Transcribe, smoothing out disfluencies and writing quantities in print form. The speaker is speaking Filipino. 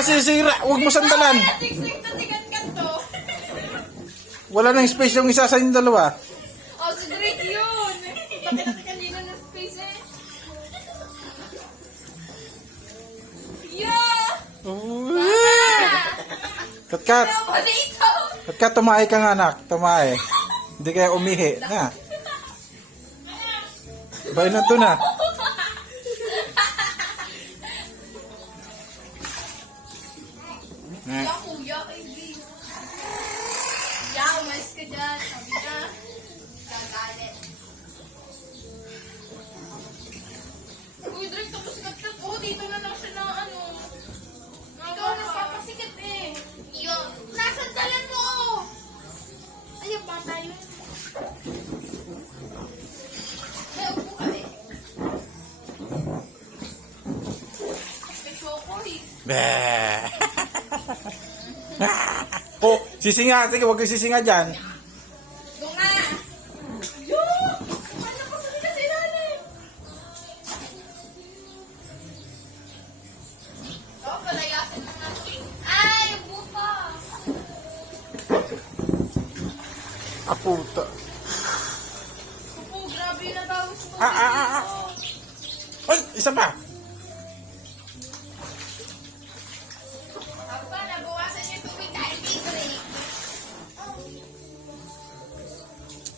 masisira. Huwag mo sandalan. Wala nang space yung isa sa inyong dalawa. Oh, so great yun. Bakit kanina na space eh? Yeah! Kat. Kat, tumae ka nga anak. Tumae. Hindi kaya umihi. Na. Bayo na to na. Ya, kuya, baby. Ya, umalis ka dyan. Sabi na. Gagalit. Uy, Drake, tapos sikat-sikat. Oh, dito na lang siya na ano. Ikaw nagpapasikat eh. Yun. Nasaan talan mo? Ayun, bata yun. Ay, upo ka eh. May chocolate. Bleh. Oh, sisinga. Sige, huwag kang sisinga dyan. Doon nga. Yun! Ano pa sa kasi nanin? Oh, palayasin lang natin. Ay, buka! Puta. Opo, grabe na bawas mo. Ay, isa pa.